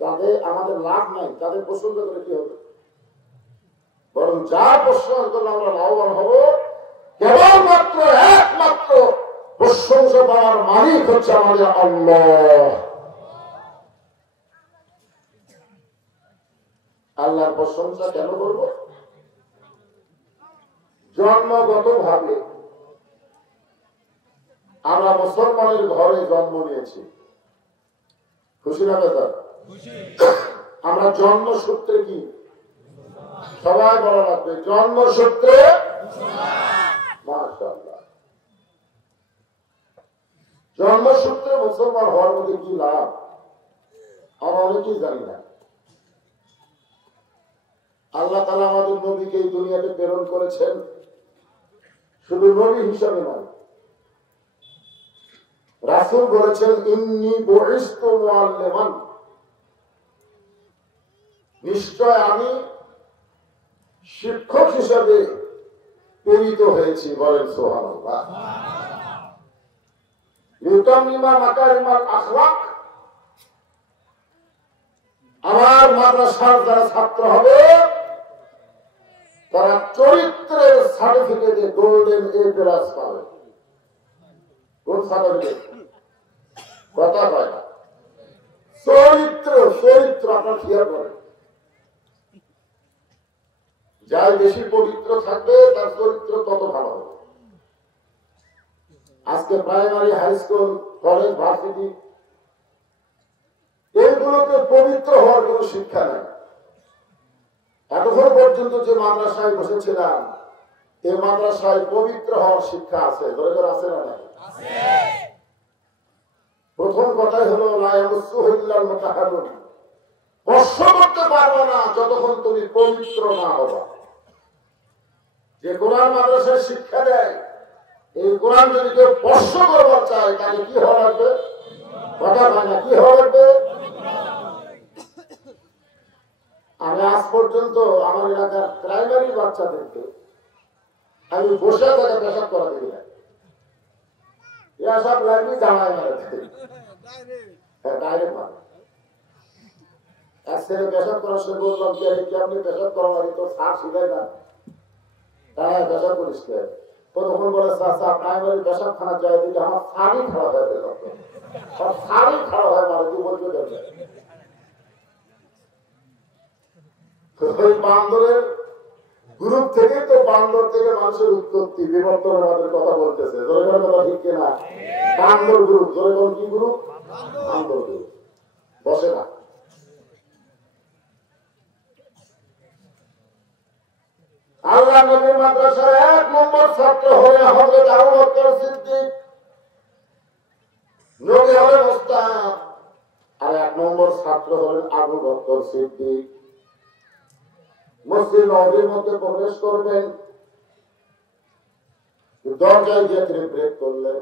তাদের আমাদের লাভ নাই, তাদের প্রশংসা করে কি হবে? বরং যা প্রশংসা করলে আমরা লাভবান হব, কেবলমাত্র একমাত্র প্রশংসা পাওয়ার মালিক হচ্ছে আমাদের আল্লাহ। আল্লাহর প্রশংসা কেন করব? জন্মগত ভাবে আমরা মুসলমানের ঘরে জন্ম নিয়েছি, খুশি না বেদার? আমরা জন্মসূত্রে কি সবাই বলা লাগবে? জন্মসূত্রে মাশাআল্লাহ। জন্মসূত্রে মুসলমান হওয়ার মধ্যে কি লাভ আমরা অনেকেই জানি না। আল্লাহ তাআলা আমাদের নবীকে এই দুনিয়াতে প্রেরণ করেছেন শুধু নবী হিসাবে নয়, রাসূল বলেছেন ইন্নী বুইসতু মুআল্লিমান, নিশ্চয় আমি শিক্ষক হিসাবে প্রেরিত হয়েছি। বলেন সুবহানাল্লাহ। লিউতাম্মিমা মাকারিমাল আখলাক, আমার মাদ্রাসার যারা ছাত্র হবে তারা চরিত্রের সার্টিফিকেটে গোল্ডেন এ প্লাস পাবে। কোন সার্টিফিকেট? কথা হয় না, চরিত্র। চরিত্র আপনার খেয়াল করেন, যার বেশি পবিত্র থাকবে তার চরিত্র তত ভালো হবে। আজকে primary, high school, college, varsity এইগুলোতে পবিত্র হওয়ার কোন শিক্ষা নাই। এতক্ষণ পর্যন্ত যে মাদ্রাসায় বসেছিলাম এই মাদ্রাসায় পবিত্র হওয়ার শিক্ষা আছে, দরকার আছে না নাই? প্রথম কথাই হলো লা ইয়ামুসসুহু ইল্লাল মুতাহহারুন, স্পর্শ করতে পারবে না যতক্ষণ তুমি পবিত্র না হবা। যে কোরআন মাদ্রাসায় শিক্ষা দেয় এই কোরআন যদি কেউ স্পর্শ করবার চায় তাহলে কি হওয়া লাগবে? কথা হয় না, কি হওয়া লাগবে? আমি আজ পর্যন্ত আমার এলাকার প্রাইমারি বাচ্চাদেরকে আমি বসে তাকে পেশাব করা দিই না, সব লাগবে জানায় মারে ডাইরেক্ট মারে। এক ছেলে পেশাব করার সময় বললাম কি আপনি পেশাব করা লাগে তো সার শিখায় না, তারা পেশাব করিস কে? তখন বলে চাচা প্রাইমারি পেশাব খানা যায় দিকে আমার সারই খারাপ হয়ে গেল, সারই খারাপ হয় মারে, তুই বলতে যাবে। ওই বান্দরের গ্রুপ থেকেই তো বান্দর থেকে মানুষের উৎপত্তি, বিবর্তন আমাদের কথা বলতেছে। জোরের কথা ঠিক কিনা? বান্দর গ্রুপ, জোরে বল কি গ্রুপ? বান্দর গ্রুপ। বসে না। আল্লাহ নবীর মাদ্রাসার ১ নম্বর ছাত্র হয়ে হযরত আবু বকর সিদ্দিক, নবী হলেন ওস্তাদ, আর ১ নম্বর ছাত্র হলেন আবু বকর সিদ্দিক। মসজিদ নববীর মধ্যে প্রবেশ করবেন, দরজায় গিয়ে তিনি ব্রেক করলেন।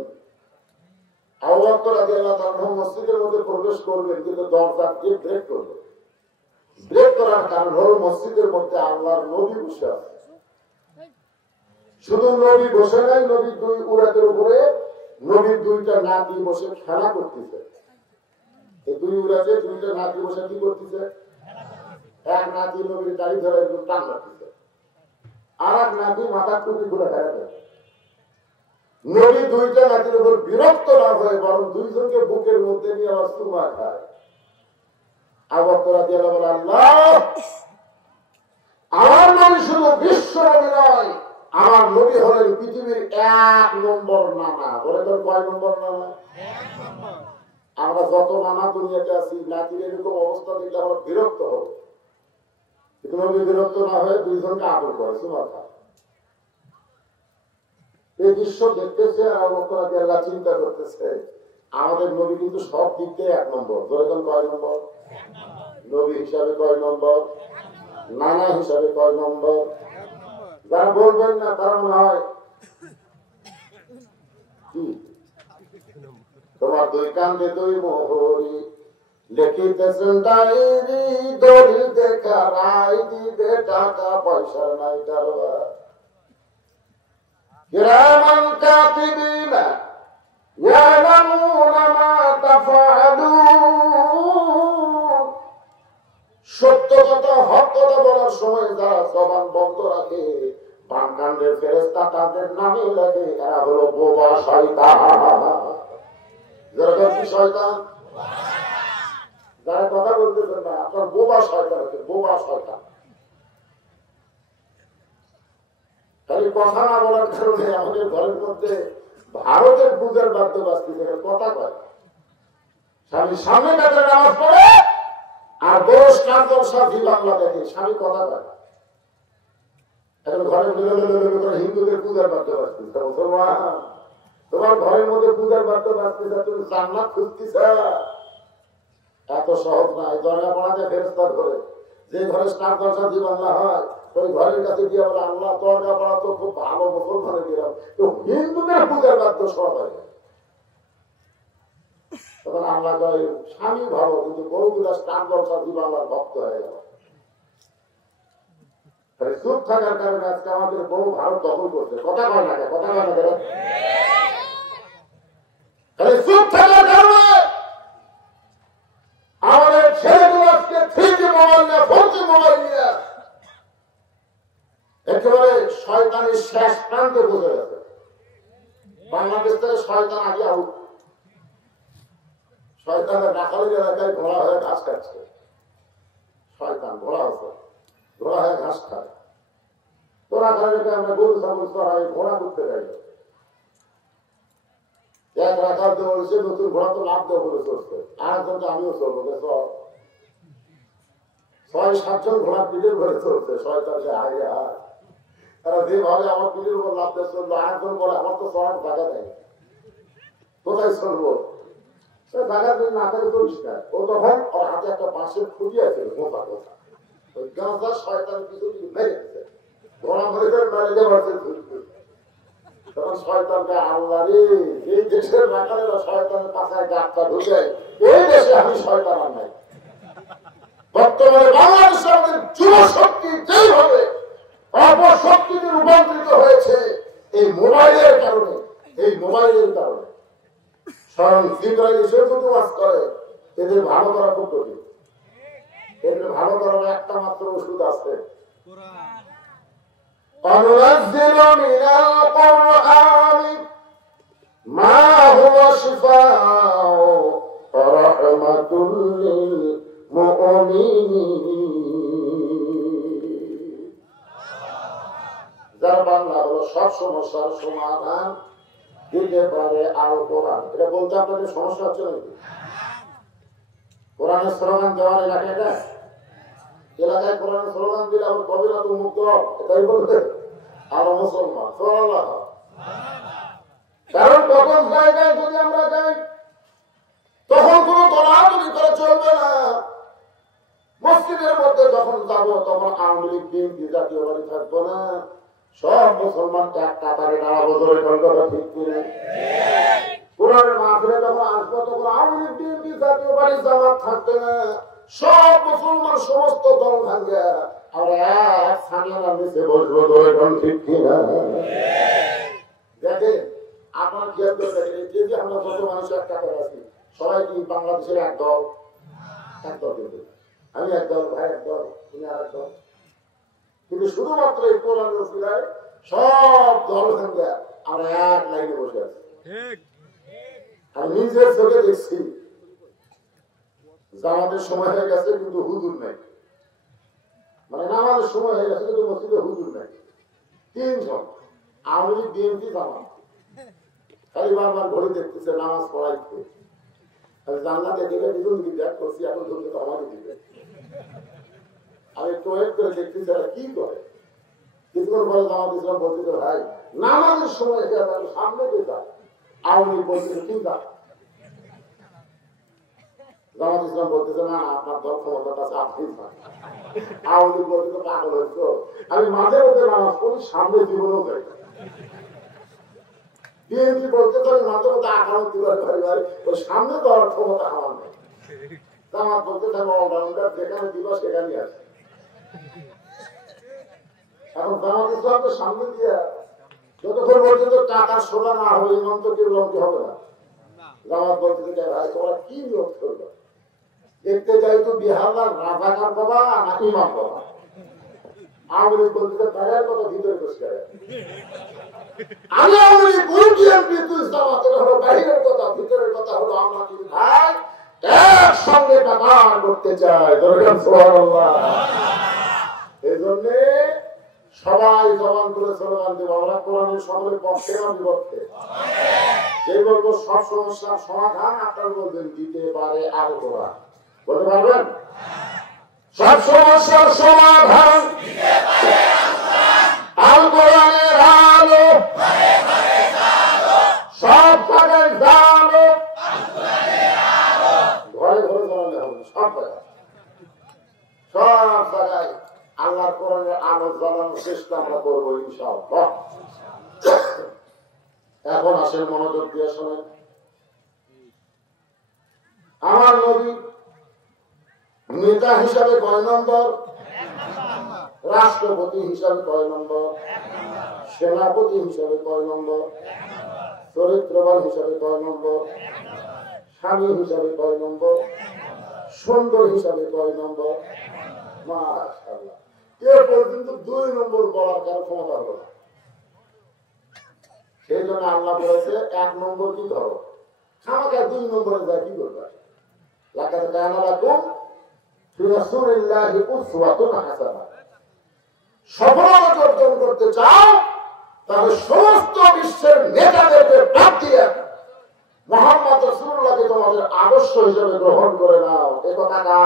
আবু বকর রাদিয়াল্লাহু তাআলা মসজিদের মধ্যে প্রবেশ করবেন কিন্তু দরজা দিয়ে ব্রেক করবেন। ব্রেক করার কারণ হলো মসজিদের মধ্যে আল্লাহর নবী বসে আছে। শুধু নবী বসে নাই, নবীর 2 উরাতের উপরে নবীর 2টা নাতি বসে খেলা করতেছে। এই 2 উরাতে 2টা নাতি বসে কি করতেছে? এক নাতি নবীর দাড়ি ধরে একটু টান রাখতেছে, আর এক নাতি মাথা টুপি খুলে ফেলে দেয়। নবী 2টা নাতির উপর বিরক্ত না হয়ে বরং 2 জনকে বুকের মধ্যে নিয়ে আবার চুমা খায়। আবু বকর রাদিয়াল্লাহু বলে আল্লাহ, আমার নবী শুধু বিশ্ব নবী নয়, আমার নবী হলেন পৃথিবীর 1 নম্বর নানা। বলে তোর কয় নম্বর নানা? 1 নম্বর। আমরা যত নানা দুনিয়াতে আছি, নাতির এরকম অবস্থা দেখলে আমরা বিরক্ত হব, কিন্তু নবী বিরক্ত না হয়ে 2 জনকে আদর করে চুমা খায়। এই দৃশ্য দেখতেছে আবু বকর রাদিয়াল্লাহু চিন্তা করতেছে আমাদের নবী কিন্তু সব দিক দিয়ে 1 নম্বর। ধরে কয় নম্বর? নবী হিসাবে কয় নম্বর? নানা হিসাবে কয় নম্বর? যারা বলবেন না তারা মনে হয় কি তোমার 2 কান্দে 2 মোহরি লিখিতেছেন ডায়েরি, দড়ি দেখা রাই দিবে, টাকা পয়সা নাই কারবার। কিরামান কাতিবিনা ইয়ালামুনা মা তাফআলুন, সময় যারা জবান বন্ধ রাখে বামকাণ্ডের ফেরেশতা তাদের নামে লেখে এরা হলো বোবা শয়তান। যারা কি শয়তান? যারা কথা বলতেছেন না আপনার বোবা শয়তান হচ্ছে, বোবা শয়তান। খালি কথা না বলার কারণে আমাদের ঘরের মধ্যে ভারতের পূজার বাদ্য বাজতেছে, কথা কয় স্বামী সামনে কাছে নামাজ পড়ে আর বড় স্টার সাথী বাংলা দেখে স্বামী কথা কয়। এখন ঘরে হিন্দুদের পূজার বাদ্য বাজতেছে, মুসলমান তোমার ঘরের মধ্যে পূজার বাদ্য বাজতেছে, তুমি জান্নাত খুঁজতেছ। এত সহজ না। এই দরগা পড়াতে ফেরেশতা করে যে ঘরে স্টার সাথী বাংলা হয় ওই ঘরের কাছে গিয়ে বলে আল্লাহ দরগা পড়া তো খুব ভালো, মুসলমানের দিলাম তো হিন্দুদের পূজার বাদ্য সব হয়। তখন আল্লাহ কয় স্বামী ভালো কিন্তু বহুগুলা স্টার সাথী বাংলার ভক্ত হয়ে গেল। চুপ থাকার কারণে আজকে আমাদের বহু ভারত দখল করছে। কথা কয় না, কথা কয় না, চুপ থাকার কারণে আমাদের ছেলেগুলো আজকে 3G মোবাইল নিয়ে 4G মোবাইল নিয়ে একেবারে শয়তানের শেষ প্রান্তে বসে গেছে। বাংলাদেশ থেকে শয়তান আগে আউট। শয়তানের রাখালি এলাকায় ঘোড়া হয়ে ঘাস খাচ্ছে। শয়তান ঘোড়া হচ্ছে, ঘোড়া হয়ে ঘাস খায়। তোরা ঘরে আমরা গরু ছাগল চড়াই, ঘোড়া করতে যাই। এক রাখাল দিয়ে বলেছে নতুন ঘোড়া তো লাভ দেওয়া বলে চলছে, আর একজনকে আমিও চলবো। 6-7 জন ঘোড়া পিঠের ঘরে চলছে। শয়তানকে হায় হায় তারা যেভাবে আমার পিঠের উপর লাভ দিয়ে চললো, আরেকজন বলে আমার তো চড়ার জায়গা নেই, কোথায় চলবো? সে জায়গা যদি না থাকে চলিস না। ও তখন ওর হাতে একটা বাঁশের খুঁটি আছে, মোটা কথা ওই গাঁজা শয়তানের কিছু মেরে গেছে। ঘোড়া মরে মেরে যাচ্ছে। তখন শয়তানকে আল্লাহ রে, এই দেশের রাখালেরা শয়তানের পাশায় ডাক্তার ঢুকে এই দেশে আমি শয়তান আর নাই। বর্তমানে বাংলাদেশের আমাদের যুব শক্তি যেইভাবে অপশক্তিতে রূপান্তরিত হয়েছে এই মোবাইলের কারণে, এই মোবাইলের কারণে স্বয়ং জিবরাইল এসে যদি ওয়াজ করে এদের ভালো করা খুব কঠিন। এদের ভালো করার একটা মাত্র ওষুধ আছে, وننزل من القرآن ما هو شفاء ورحمة للمؤمنين। যার বাংলা হলো সব সমস্যার সমাধান দিতে পারে আল কোরআন। এটা বলতে আপনাদের সমস্যা হচ্ছে নাকি? কোরআনের স্লোগান দেওয়ার এলাকা এটা এলাকায় কোরআনের স্লোগান দিলে আমার কবিরা তো মুক্ত, এটাই বলবে আরো মুসলমান। কারণ তখন জায়গায় যদি আমরা যাই তখন কোন দলাদলি করে চলবে না। মসজিদের মধ্যে যখন যাবো তখন আওয়ামী লীগ বিএনপি জাতীয় বাড়ি থাকবো না, সব মুসলমান এক কাতারে দাঁড়াবো। ধরে কথা ঠিক কিনে কোরআনের মাহফিলে যখন আসবো তখন আওয়ামী লীগ বিএনপি জাতীয় বাড়ি জামাত থাকবে না, সব মুসলমান সমস্ত দল ভাঙ্গে আমরা এক সামনে নিচে বসবো। ধরে ঠিক কিনা দেখেন আপনার খেয়াল করে দেখেন, যে যে আমরা যত মানুষ এক কাতারে আছি সবাই কি বাংলাদেশের এক দল? এক দল কিন্তু আমি এক দল, ভাই এক দল, তুমি আর এক দল। কিন্তু শুধুমাত্র এই কোরআনের উসিলায় সব দল ভাঙ্গে আমরা এক লাইনে বসে আছি। আমি নিজের চোখে দেখছি জামাতের সময় হয়ে গেছে কিন্তু হুজুর নাই, মানে নামাজের সময় হয়ে গেছে কিন্তু মসজিদে হুজুর নাই। 3 জন আওয়ামী লীগ বিএনপি জামাত খালি বারবার ঘড়ি দেখতেছে নামাজ পড়াইতে। আমি জান্নাতে দেখে দুজন কি ব্যাগ করছি, এখন ধরতে তো আমাকে দিবে। আমি একটু ওয়েট করে দেখতেছি তারা কি করে। কিছুক্ষণ পরে জামাত ইসলাম বলতে ভাই নামাজের সময় সামনে পেতাম, আওয়ামী লীগ বলতে ঠিক আছে। জামাত ইসলাম বলতেছে না আপনার দল ক্ষমতাটা আছে, আপনি আওয়ামী লীগ বলতে পাগল হয়েছ। আমি মাঝে মধ্যে নামাজ পড়ি, সামনে জীবনেও যাই। বিএনপি বলতে তো মাঝে মধ্যে আকামতি করে ভাই ওই সামনে দেওয়ার ক্ষমতা আমার নেই। জামাত বলতে থাকবে অলরাউন্ডার, যেখানে দিবা সেখানে আছে। এখন জামাত ইসলাম তো সামনে দিয়ে যতক্ষণ পর্যন্ত টাকা সোজা না হবে ইমাম তো কেউ লঙ্কি হবে না। জামাত বলতে ভাই তোমরা কি নিয়োগ করবে? দেখতে যাই তো বিহার রাজাকার বাবা না ইমাম বাবা? আওয়ামী লীগ বলতে তার কথা ভিতরে বসে আমি আওয়ামী লীগ কোন বিএনপি তুই জামাতের হলো বাইরের কথা ভিতরের কথা হলো আমরা কি ভাই একসঙ্গে কাতার করতে চাই সুবহানাল্লাহ। এই জন্য সবাই জবান করে স্লোগান দেব আমরা কোরআনের সকলের পক্ষে না বিপক্ষে। যে বলবো সব সমস্যার সমাধান আপনার বলবেন দিতে পারে আল কোরআন, বলতে পারবেন? সব সমস্যার সমাধান আল কোরআনের আলো, সব জায়গায় জানো, ঘরে ঘরে জানালে হবে, সব জায়গায় সব জায়গায় আল্লাহর কোরআনের আলো জানানোর চেষ্টা আমরা করবো ইনশাআল্লাহ। এখন আসেন মনোযোগ দিয়ে শোনেন। আমার নবী নেতা হিসাবে কয় নম্বর? রাষ্ট্রপতি হিসাবে কয় নম্বর? সেনাপতি হিসাবে কয় নম্বর? চরিত্রবান হিসাবে কয় নম্বর? স্বামী হিসাবে কয় নম্বর? সুন্দর হিসাবে কয় নম্বর? মাশাআল্লাহ, এ পর্যন্ত 2 নম্বর বলার কারো ক্ষমতা হলো না। সেই জন্য আল্লাহ বলেছে 1 নম্বর কি ধরো, খামাখা 2 নম্বরে যা কি করবে। লাকাদ কানা লাকুম ফি রাসূলিল্লাহি উসওয়াতুন হাসানাহ। সফলতা অর্জন করতে চাও তাহলে সমস্ত বিশ্বের নেতাদেরকে বাদ দিয়ে মুহাম্মদ রাসূলুল্লাহকে তোমাদের আদর্শ হিসেবে গ্রহণ করে নাও। এ কথা না,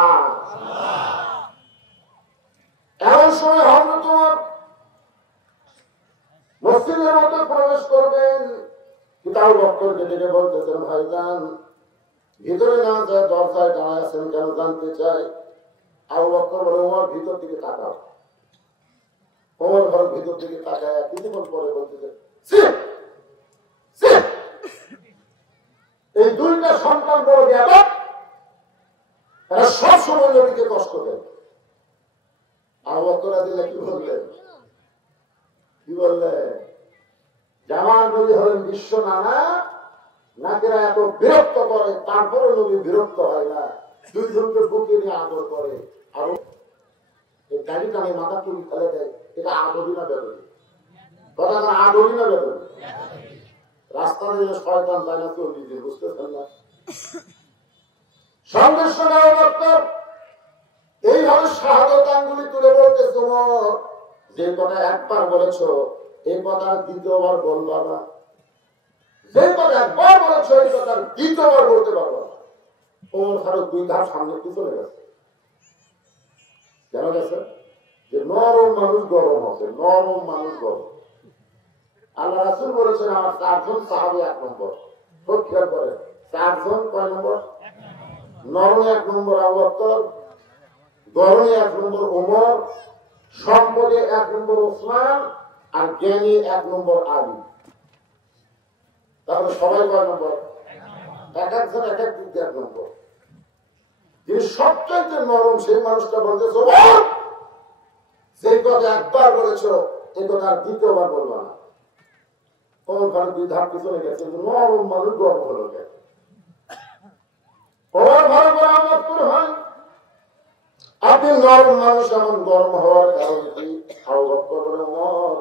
এমন সময় হয়তো তোমার মসজিদের মধ্যে প্রবেশ করবেন, কিতাব বক্তব্যকে ডেকে বলতেছেন ভাইজান ভিতরে না যায় দরজায় দাঁড়ায় আছেন কেন জানতে চাই। আবু বকর বলে ওমর ভিতর দিকে তাকাও। ওমর ঘর ভিতর দিকে তাকায় কিছুক্ষণ পরে বলতেছে এই 2টা সন্তান বড় ব্যাপক, এরা সবসময় নবীকে কষ্ট দেয়। আবু বকর দিলে কি বললেন? কি বললেন? জামাল নবী হলেন বিশ্ব নানা, নাকেরা এত বিরক্ত করে তারপরে নবী বিরক্ত হয় না, 2 জনকে বুকে নিয়ে আদর করে। আর এই গাড়ি টানে মাথা তুলি ফেলে দেয়, এটা আদরই না বেদনী? কথা আদরই না বেদনী? রাস্তা দিয়ে শয়তান যায় না কেউ নিজে বুঝতেছেন না। সঙ্গে সঙ্গে এইভাবে শাহাদত আঙ্গুলি তুলে বলতে তোমার যে কথা একবার বলেছো এই কথা 2বার বলবা না, যে কথা একবার বলেছো এই কথা 2বার বলতে পারবা না। ওমর ফারুক 2 ধাপ সামনে পিছনে গেছে। কেন গেছে? যে নরম মানুষ গরম হবে, নরম মানুষ গরম। আল্লাহ রাসূল বলেছেন আমার 4 জন সাহাবী 1 নম্বর। খুব খেয়াল করেন 4 জন কয় নম্বর? নরম 1 নম্বর আবু বকর, গরমে 1 নম্বর ওমর, সম্পদে 1 নম্বর ওসমান, আর জ্ঞানী 1 নম্বর আলী। তাহলে সবাই কয় নম্বর? এক একজন এক এক দিক 1 নম্বর। যিনি সবচাইতে নরম সেই মানুষটা বলতেছে ওমর যে কথা একবার বলেছো এই কথা আর 2বার বলবা না। ওমর ফারুক 2 ধাপ পিছনে গেছে, নরম মানুষ গরম হলো কেন? ওমর ফারুক রহমত করে হয় আপনি নরম মানুষ এমন গরম হওয়ার কারণ কি? আবু বকর বলে ওমর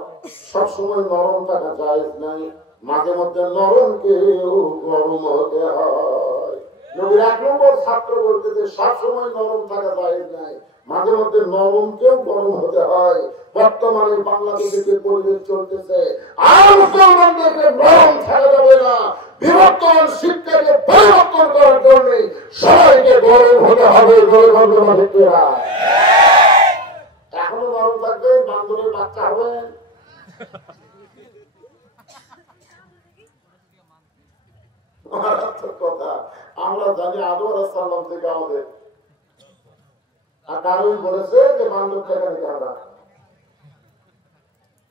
সবসময় নরম থাকা জায়েজ নাই, মাঝে মধ্যে নরমকেও গরম হতে হয়। নবীর 1 নম্বর ছাত্র বলতেছে সবসময় নরম থাকা জায়েজ নাই, মাঝে মধ্যে নরমকেও গরম হতে হয়। বর্তমানে বাংলাদেশে যে পরিবেশ চলতেছে আর মুসলমানদেরকে নরম থাকা যাবে না, বিবর্তমান শিক্ষাকে পরিবর্তন করার জন্য সবাইকে গরম হতে হবে। এখনো গরম থাকবে, বান্দরের বাচ্চা হবেন। কথা আমরা জানি আদম আলাইহিস সালাম থেকে আমাদের, আর কারণ বলেছে যে বান্দর থেকে আমরা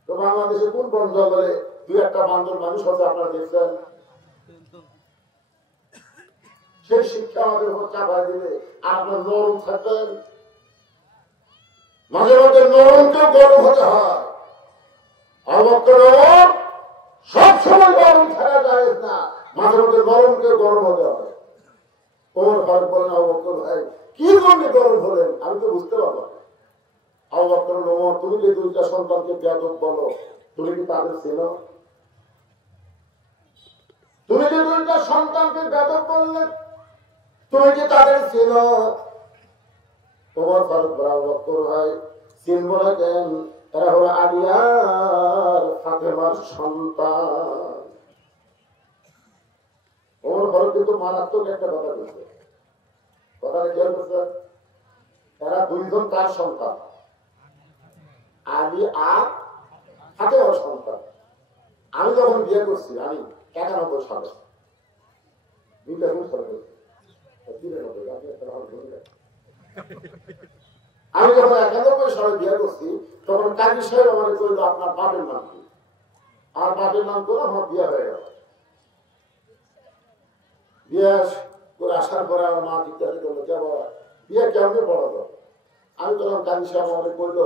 তো বাংলাদেশে কোন বন জঙ্গলে 2-1টা বান্দর মানুষ হচ্ছে আপনারা দেখছেন? সেই শিক্ষা আমাদের উপর চাপাই দিলে আপনার নরম থাকবেন। মাঝে মাঝে নরমকেও গরম হতে হয়। সব সময় গরম থাকা যায় না, মাঝে মাঝে নরমকেও গরম হতে হয়। ওমর ফারুক বলেন আবু বকর ভাই কি জন্য গরম হলেন? আমি তো বুঝতে পারলাম। আবু বকর ওমর, তুমি যে দুইটা সন্তানকে বেয়াদব বলো, তুমি কি তাদের ছিল? তুমি যে দুইটা সন্তানকে বেয়াদব বললে, তুমি কি তাদের ছিল? ওমর ফারুক আবু বকর ভাই চিনব না কেন? এরা হলো আলী আর ফাতেমার সন্তান। ওমর ফারুক কিন্তু মারাত্মক একটা কথা বলছে। কথাটা কি বলছে? এরা দুইজন তার সন্তান, আলী আর ফাতেমার সন্তান। আমি যখন বিয়ে করছি, আমি 91 সালে, 92 সালে, আমি যখন 91 সালে বিয়ে করছি, তখন কাজী সাহেব আমাকে কইল আপনার বাপের নাম কি? আর বাপের নাম করে আমার বিয়ে হয়ে গেল। বিয়ে করে আসার পরে আমার মা জিজ্ঞাসা করলো, কেমন বিয়ে কেমনি পড়ালো? আমি বললাম কাজী সাহেব আমাকে কইল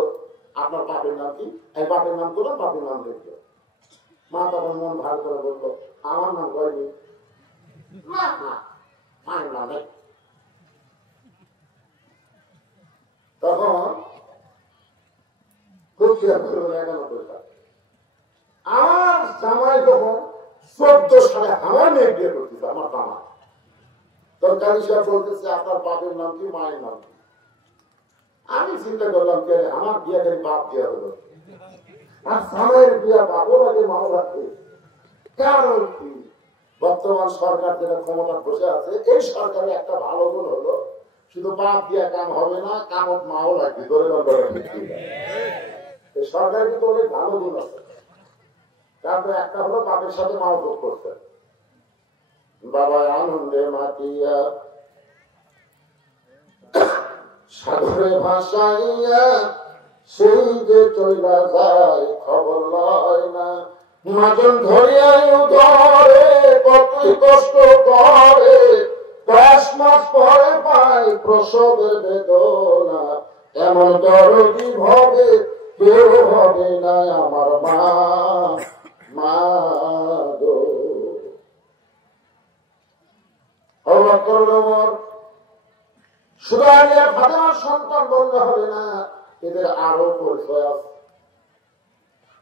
আপনার বাপের নাম কি? এই বাপের নাম করলাম, বাপের নাম লিখলো। মা তখন মন ভালো করে বললো, আমার নাম কয়নি, না না মায়ের নাম নেই। তখন আমার জামাই যখন 14 সালে আমার মেয়ে বিয়ে করতেছে, আমার জামাই, তখন কাজী সাহেব বলতেছে আপনার বাপের নাম কি, মায়ের নাম কি? আমি চিন্তা করলাম কে আমার বিয়ে করে বাপ বিয়ে হলো, আর জামাইয়ের বিয়ে বাপও লাগে মাও লাগে। কারণ কি? বর্তমান সরকার যেটা ক্ষমতা বসে আছে, এই সরকারের একটা ভালো গুণ হলো শুধু বাপ দিয়ে কাম হবে না, কামত মাও লাগবে। এই সরকার কিন্তু অনেক ভালো গুণ আছে। তারপরে একটা হলো বাপের সাথে মাও যোগ করছে। বাবা আনন্দে মাতিয়া সাগরে ভাসাইয়া সেই যে চইলা যায়, খবর লয় না। মাজন ধরিয়াই ধরে কতই কষ্ট করে, 10 মাস পরে পাই প্রসবের বেদনা। এমন দরদি ভবে কেউ হবে না আমার মা, মা গো। শুধু আলী আর ফাতেমার সন্তান বললে হবে না, এদের আরো পরিচয় আছে।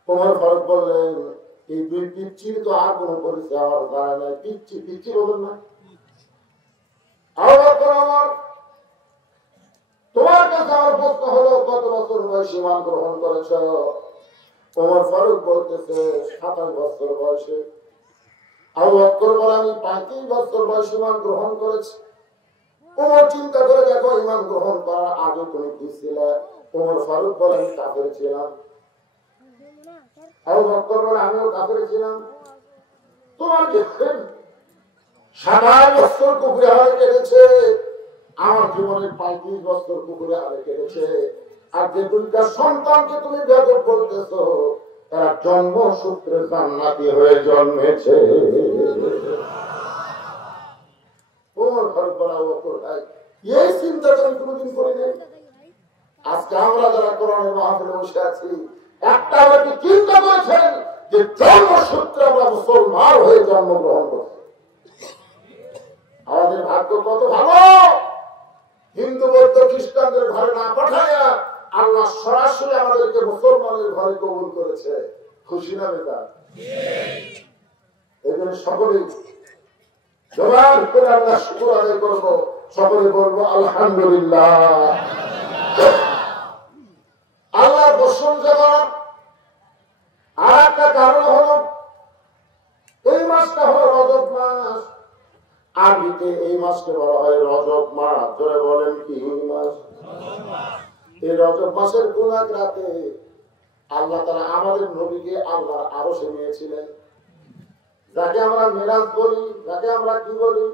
ওমর ফারুক বললেন, এই দুই পিচ্ছির তো আর কোন পরিচয় আমার জানা নাই। পিচ্ছি পিচ্ছি বলবেন না? তোমার কাছে আমার প্রশ্ন হলো, কত বছর বয়সে ইমান গ্রহণ করেছ? ওমর ফারুক বলতেছে 27 বছর বয়সে। আবু বকর বলে আমি 35 বছর বয়সে ইমান গ্রহণ করেছি। ওমর চিন্তা করে দেখো, ইমান গ্রহণ করার আগে তুমি কি ছিলে? ওমর ফারুক বলে আমি কাফের ছিলাম। আবু বকর বলে আমিও কাফের ছিলাম। তোমার দেখবেন 27 বছর কুকুরে হারে কেটেছে, আমার জীবনের 35 বছর কুকুরে হারে কেটেছে। আর যে দুইটা সন্তানকে তুমি বেয়াদব বলতেছ, তারা জন্মসূত্রে জান্নাতি হয়ে জন্মেছে। ওমর ফারুক বলা বকর ভাই, এই চিন্তা আমি কোনোদিন করি নাই। আজকে আমরা যারা কোরআনের মাহফিলে বসে আছি, একটা আমাকে চিন্তা করেছেন যে জন্মসূত্রে আমরা মুসলমান হয়ে জন্মগ্রহণ করছি। আমাদের ভাগ্য কত ভালো! হিন্দু বৌদ্ধ খ্রিস্টানদের ঘরে না পাঠাইয়া আল্লাহ সরাসরি আমাদেরকে মুসলমানের ঘরে কবুল করেছে। খুশি না বেটা? এই জন্য সকলেই জবান করে আল্লাহ শুকর আদায় করবো। সকলে বলবো আলহামদুলিল্লাহ। আল্লাহ প্রশংসা করা আর একটা কারণ হলো, এই মাসটা হলো রজব মাস। আরবিতে এই মাসকে বলা হয় রজব মাস। ধরে বলেন কি মাস? এই রজব মাসের কোন এক রাতে আল্লাহ তাআলা আমাদের নবীকে আল্লাহর আরশে নিয়েছিলেন, যাকে আমরা মিরাজ বলি, যাকে আমরা কি বলি?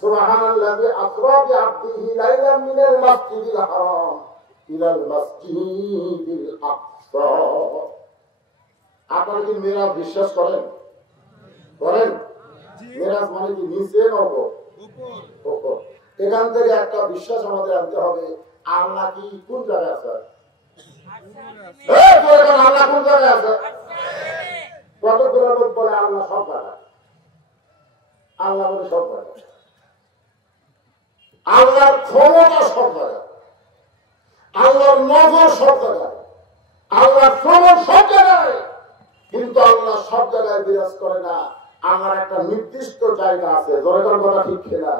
সুবহানাল্লাযী আসরা বিআবদিহি লাইলাম মিনাল মাসজিদিল হারাম ইলাল মাসজিদিল আকসা। আপনারা কি মিরাজ বিশ্বাস করেন? করেন? মিরাজ মানে কি নিচে না উপর? উপর। এখান থেকে একটা বিশ্বাস আমাদের আনতে হবে, আল্লাহ কি কোন জায়গায় আছে? আল্লাহ কোন জায়গায় আছে? কতগুলো লোক বলে আল্লাহ সব জায়গায়। আল্লাহ বলে সব জায়গায়। আল্লাহর ক্ষমতা সব জায়গায়। আল্লাহর নজর সব জায়গায়, আল্লাহর শ্রবণ সব জায়গায়, কিন্তু আল্লাহ সব জায়গায় বিরাজ করে না। আমার একটা নির্দিষ্ট জায়গা আছে, জনগণ কথা ঠিক কিনা?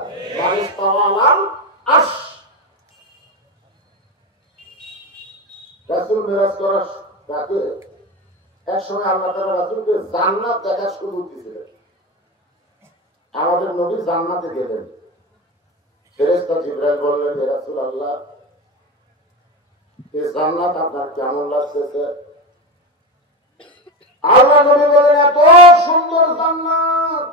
রাসূল মেরাজ করার রাতে এক সময় আল্লাহ তাআলা রাসূলকে জান্নাত দেখার সুযোগ দিয়েছিলেন। আমাদের নবী জান্নাতে গেলেন, ফেরেশতা জিবরাইল বললেন, হে রাসূলুল্লাহ, এই জান্নাত আপনার কেমন লাগতেছে? আল্লাহ নবী বলেন, এত সুন্দর জান্নাত,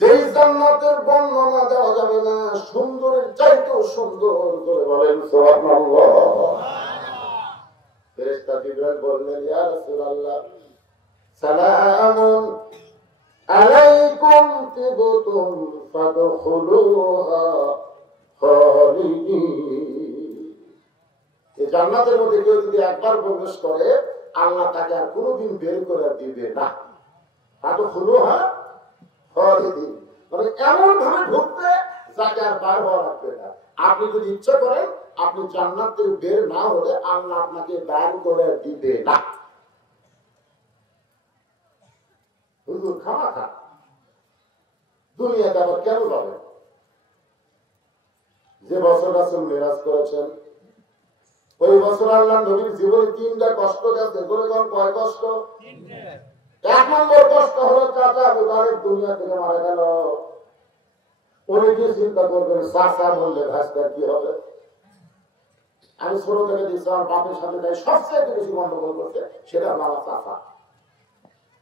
যেই জান্নাতের বর্ণনা দেওয়া যাবে না, সুন্দরের চাইতেও সুন্দর। করে বলেন সুবহানাল্লাহ। ফেরেশতা জিবরাইল বললেন, ইয়া রাসূলুল্লাহ, সালামুন আলাইকুম তিবতুম ফাদখুলুহা খালিদিন। এই জান্নাতের মধ্যে কেউ যদি একবার প্রবেশ করে, আল্লাহ তাকে আর কোনোদিন বের করে দিবে না। ফাদখুলুহা খালিদিন, মানে এমন ভাবে ঢুকবে যাকে আর বার হওয়া লাগবে না। আপনি যদি ইচ্ছা করেন, আপনি জান্নাত থেকে বের না হলে আল্লাহ আপনাকে বের করে দিবে না। হুজুর খামাখা দুনিয়াতে আবার কেন যাবে? যে বছর রাসূল মেরাজ করেছেন, ওই বছর আল্লাহ নবীর জীবনে 3টা কষ্ট গেছে। বলে কোন কয় কষ্ট? 1 নম্বর কষ্ট হলো চাচা আবু তালেব দুনিয়া থেকে মারা গেল। অনেকে চিন্তা করবেন, চাচা বললে ভাস্তার কি হবে? আমি ছোট থেকে দেখছি আমার বাপের সাথে তাই সবচেয়ে বেশি গন্ডগোল করছে, সেটা হলো আমার চাচা।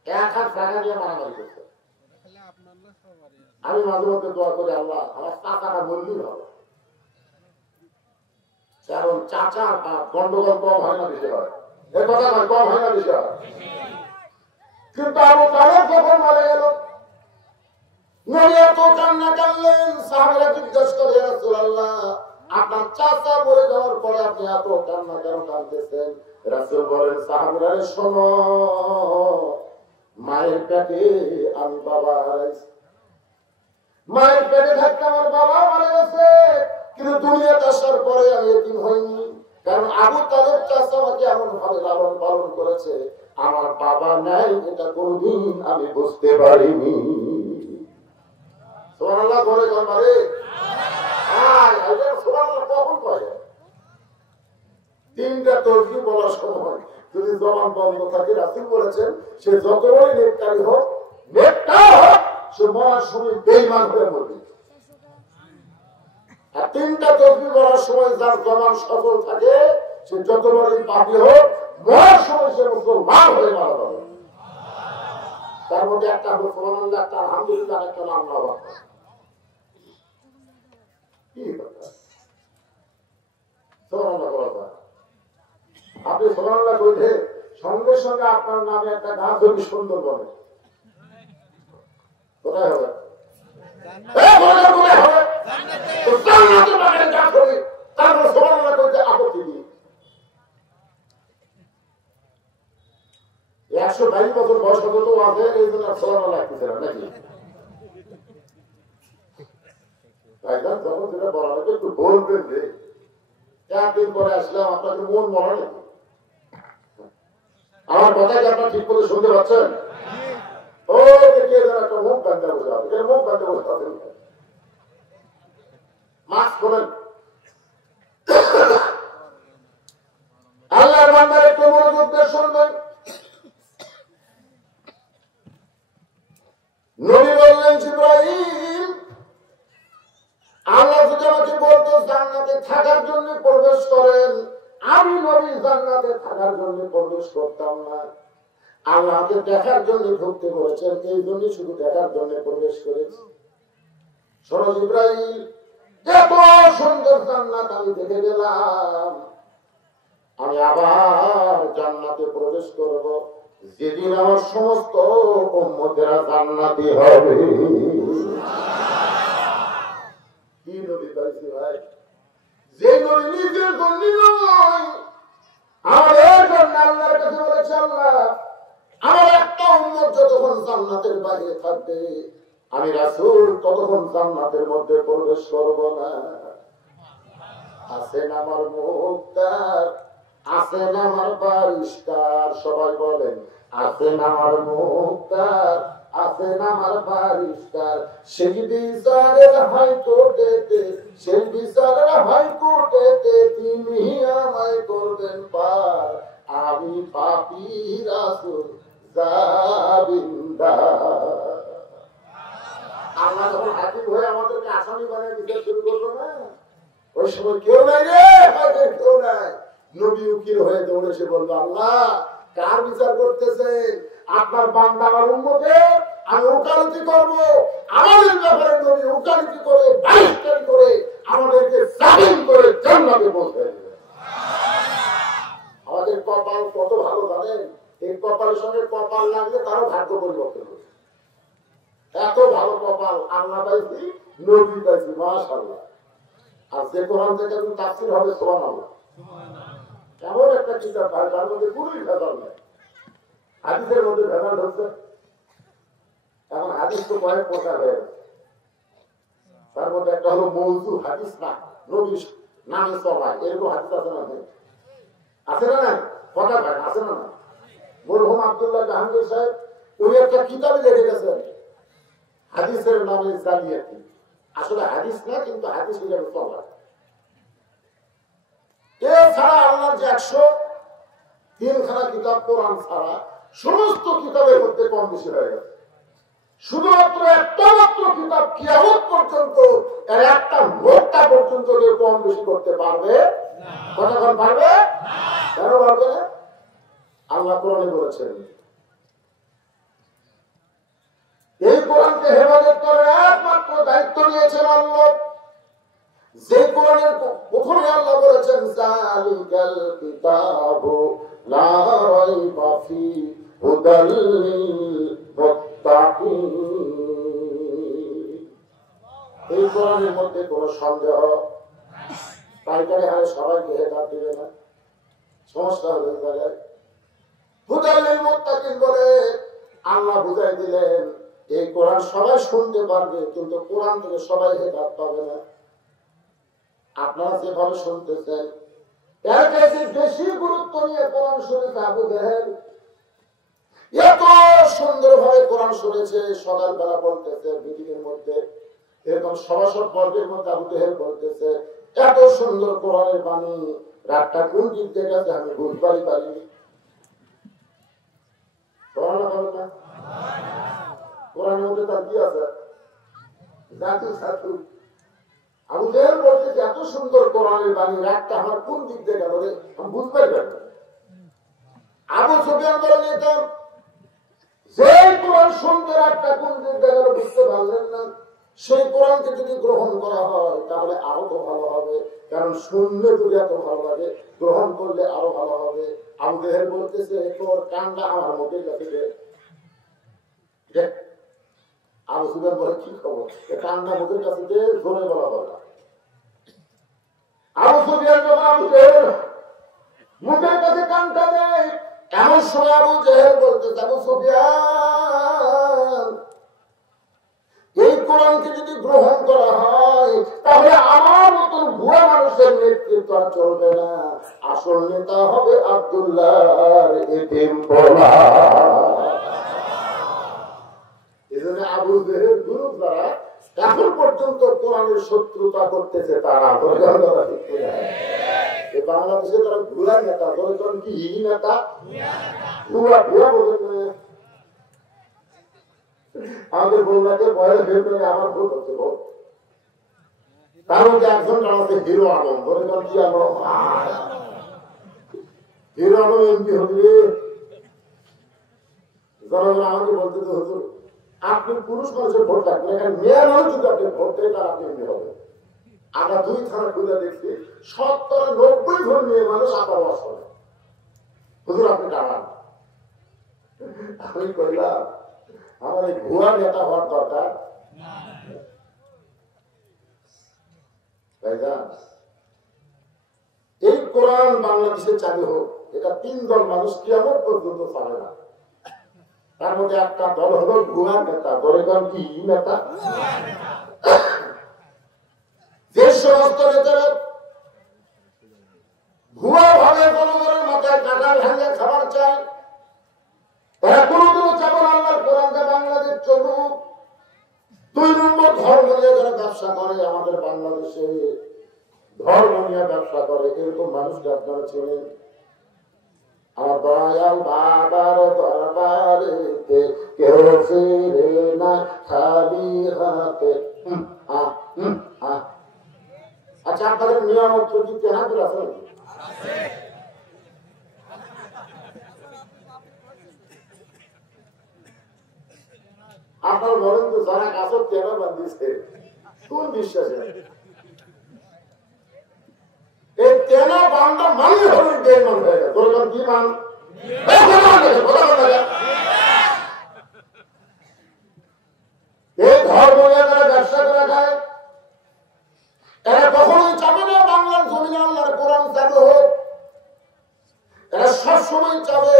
1 হাত টাকা দিয়ে মারামারি করছে। আমি মাঝে মধ্যে দোয়া করি, আল্লাহ আমার চাচাটা বললেই হবে, কারণ চাচা গন্ডগোল কম হয় না, বেশি হয়। এ কথা কম হয় না, বেশি হয়। কিন্তু আবু তালেব যখন মারা গেল, নবী এত কান্না কাঁদলেন, সাহাবারা জিজ্ঞেস করে, ইয়া রাসূলুল্লাহ, আপনার চাচা মরে যাওয়ার পরে আপনি এত কান্না কেন কাঁদতেছেন? রাসূল বলেন, সাহাবারা শোনো, মায়ের পেটে আমি বাবা হারাইছি, মায়ের পেটে থাকতে আমার বাবা মারা গেছে, কিন্তু দুনিয়াতে আসার পরে আমি এতিম হইনি। কারণ আবু তালেব চাচা আমাকে এমন ভাবে লালন পালন করেছে, আমার বাবা নাই এটা কোনদিন আমি বুঝতে পারিনি। সুবহানাল্লাহ বলে কোন মারে? সুবহানাল্লাহ কখন কয়? 3টা তাসবিহ বলার সময় যদি জবান বন্ধ থাকে, রাসূল বলেছেন, সে যত বড় নেককারী হোক, নেককার হোক, সে মরার সময় বেঈমান হয়ে মরবে। আর 3টা তাসবিহ বলার সময় যার জবান সফল থাকে, সে যত বড় পাপী হোক, মরার সময় সে মুসলমান হয়ে মারা যাবে। তার মধ্যে একটা হলো সুবহানাল্লাহ, একটা আলহামদুলিল্লাহ, একটা আল্লাহু আকবার। কি কথা? সুবহানাল্লাহ বলা, আপনি সুবহানাল্লাহ বলতে সঙ্গে সঙ্গে আপনার নামে একটা গাছ হবে সুন্দর বনে। কোথায় হবে? তারপর সুবহানাল্লাহ বলতে আপত্তি নেই। 122 বছর বয়স পর্যন্ত আছে, এই জন্য সুবহানাল্লাহ লাগতেছে না নাকি? যখন যেটা বলা হবে একটু বলবেন যে 4 দিন পরে আসলাম, আপনাকে মন মনে নাকি? আমার কথা কি আপনার ঠিক করে শুনতে পাচ্ছেন? ও দেখে একটা মুখ বান্ধা বসে আছে, মুখ বান্ধা বসে আছে, মাস্ক করেন। আল্লাহর বান্দার একটু মনোযোগ দিয়ে শুনবেন। নবী বললেন, জিবরাইল, আল্লাহ যদি আমাকে বলতো জান্নাতে থাকার জন্য প্রবেশ করেন, আমি নবী জান্নাতে থাকার জন্য প্রবেশ করতাম না। আল্লাহকে দেখার জন্য ঢুকতে বলেছেন, এই জন্য শুধু দেখার জন্য প্রবেশ করেছি। শোনো জিবরাইল, এত সুন্দর জান্নাত আমি দেখে গেলাম, আমি আবার জান্নাতে প্রবেশ করব যেদিন আমার সমস্ত উম্মতেরা জান্নাতি হবে। কি নবী পাইছি ভাই? যে নবী নিজের জন্য নয়, আমাদের জন্য আল্লাহর কাছে বলেছে, আল্লাহ আমার একটা উম্মত যতক্ষণ জান্নাতের বাইরে থাকবে, আমি রাসূল ততক্ষণ জান্নাতের মধ্যে প্রবেশ করব না। আছেন আমার মুক্তার, আছেন আমার বারিস্তার, সবাই বলেন আছেন আমার মুক্তার, আছেন আমার বারিস্তার, সেই বিচারের হাইকোর্টেতে, সেই বিচারের হাইকোর্টেতে তিনি আমায় করবেন পার, আমি পাপী রাসূল জাবিন্দার। আল্লাহ যখন হাকিম হয়ে আমাদেরকে আসামি বানিয়ে বিচার শুরু করবো না, ওই সময় কেউ নাই রে, কেউ নাই। নবী উকিল হয়ে দৌড়ে এসে বলবো, আল্লাহ কার বিচার করতেছেন? আপনার বান্দা আমার উম্মতের, আমি ওকালতি করবো। আমাদের ব্যাপারে নবী ওকালতি করে, বারিস্তারি করে আমাদেরকে জামিন করে জান্নাতে পৌঁছে দেবে। আমাদের কপাল কত ভালো জানেন? এই কপালের সঙ্গে কপাল লাগলে তারও ভাগ্য পরিবর্তন হবে। এত ভালো কপাল আল্লাহ পাইছি, নবী পাইছি, মাশাআল্লাহ। আর যে কোরআন থেকে তাফসীর হবে সুবহানাল্লাহ, এমন একটা কিতাব ভাই তার মধ্যে কোনোই ভেজাল নেই। হাদিসের মধ্যে ভেজাল ঢুকছে, এখন হাদিস তো কয়েক প্রকার হয়ে গেছে। তার মধ্যে একটা হলো মৌজু হাদিস, না নবীর নামে সবাই এরকম হাদিস আছে না? আছে না? না কথা ভাই আছে না? না মরহুম আব্দুল্লাহ জাহাঙ্গীর সাহেব উনি একটা কিতাবে লিখে গেছেন হাদিসের নামে জালিয়াতি। আসলে হাদিস না, কিন্তু হাদিস হিসাবে চলা। এছাড়া আল্লাহর যে 103 কিতাব কোরআন ছাড়া সমস্ত কিতাবের মধ্যে কম বেশি হয়ে গেছে। শুধুমাত্র একটা মাত্র কিতাব কিয়ামত পর্যন্ত এর একটা নোটটা পর্যন্ত কেউ কম বেশি করতে পারবে? কতক্ষণ পারবে? কেন পারবে? আল্লাহ কোরআনে বলেছেন, এই কোরআনকে হেফাজত করার একমাত্র দায়িত্ব নিয়েছেন আল্লাহ। যে কোরআনের প্রথমে আল্লাহ বলেছেন, যালিকাল কিতাবু লা রাইবা ফি হুদাল লিল মুত্তাকিন। এই কোরআনের মধ্যে কোনো সন্দেহ পাইকারি হারে সবাইকে হেদায়েত দিবে না, সমস্যা হলে জায়গায় হুদাল লিল মুত্তাকিন বলে আল্লাহ বুঝাই দিলেন, এই কোরআন সবাই শুনতে পারবে, কিন্তু কোরআন থেকে সবাই হেদায়েত পাবে না। আপনারা যেভাবে শুনতেছেন এর কাছে বেশি গুরুত্ব নিয়ে কোরআন শুনেছে আবু জাহেল। এত সুন্দর ভাবে কোরআন শুনেছে, সকালবেলা বলতেছে মিটিং এর মধ্যে, এরকম সভাসদ বর্গের মধ্যে আবু জাহেল বলতেছে, এত সুন্দর কোরআনের বাণী, রাতটা কোন দিক থেকে গেছে আমি বুঝবারই পারিনি। কোরআনের মধ্যে তার কি আছে? জাতু ছাতু। আবু জাহেল বলতেছে এত সুন্দর কোরআনের বাণী, রাতটা আমার কোন দিক দিয়ে গেল রে, আমি বুঝবারই পারি। আবু সুফিয়ান বলেন, এটা যে কোরআন শুনতে রাতটা কোন দিক দিয়ে গেল বুঝতে পারলেন না, সেই কোরআনকে যদি গ্রহণ করা হয় তাহলে আরো তো ভালো হবে, কারণ শুনলে যদি এত ভালো লাগে গ্রহণ করলে আরো ভালো হবে। আবু জাহেল বলতেছে, তোর কানটা আমার মুখের কাছে দে। আবু সুফিয়ান বলে, কি খবর? কানটা মুখের কাছে দে, জোরে বলা হয় না। আবু সুফিয়ান যখন আবু জাহেল মুখের কাছে কানটা দেয়, এমন সময় আবু জাহেল বলতেছে, আবু সুফিয়ান এই কোরআনকে যদি গ্রহণ করা হয় তাহলে আমার মতন ভুয়া মানুষের নেতৃত্ব আর চলবে না, আসল নেতা হবে আব্দুল্লাহর এতিম পোলা। এজন্য আবু জাহেল গ্রুপ দ্বারা এখন পর্যন্ত কোরআনের শত্রুতা করতেছে তারা। বাংলাদেশে তারা ভুয়া নেতা, ধরেছেন কি নেতা, ভুয়া ভুয়া বলেন। আমাদের বললাকে বয়ের ভেবে আমার ভোট হচ্ছে, ভোট তার মধ্যে একজন দাঁড়াচ্ছে হিরো আলম, ধরেছেন কি আলম, হিরো আলম এমপি হবে। জনগণ আমাকে বলতে হুজুর আপনি পুরুষ মানুষের ভোট থাকবেন, এখানে মেয়ের মানুষ যদি আপনি ভোট দেয় তার আপনি এমপি হবে। আমরা 2 থানা খুলে দেখছি 70-90 জন মেয়ে মানুষ আপনার ওয়াজ করে, হুজুর আপনি দাঁড়ান। আমি কইলাম আমার এই ভুয়া নেতা হওয়ার দরকার। এই কোরআন বাংলাদেশে চালু হোক, এটা 3 দল মানুষ কিয়ামত পর্যন্ত পাবে না। তার মধ্যে একটা দল হলো ভুয়া নেতা, দলের কি নেতা, যে সমস্ত নেতারা ধর্ম নিয়ে ব্যবসা করে, এরকম মানুষকে আপনারা চেনেন? আমার দয়াল বাবার দরবারেতে কেউ ফিরে না খালি হাতে। আচ্ছা, আপনাদের নিয়ামত কি কেনা করে আছে? আপনার বলেন তো, যারা কাছে কেন বান্ধিছে কোন বিশ্বাসে? এই কেন বান্ধব মানে হল বেঈমান হয়ে গেছে। বললাম কি মান? এই ধর্ম নিয়ে তারা ব্যবসা করে খায়। এরা কখনোই চাবে না বাংলার জমিনে আল্লাহর কোরআন চালু হোক। এরা সবসময় চাবে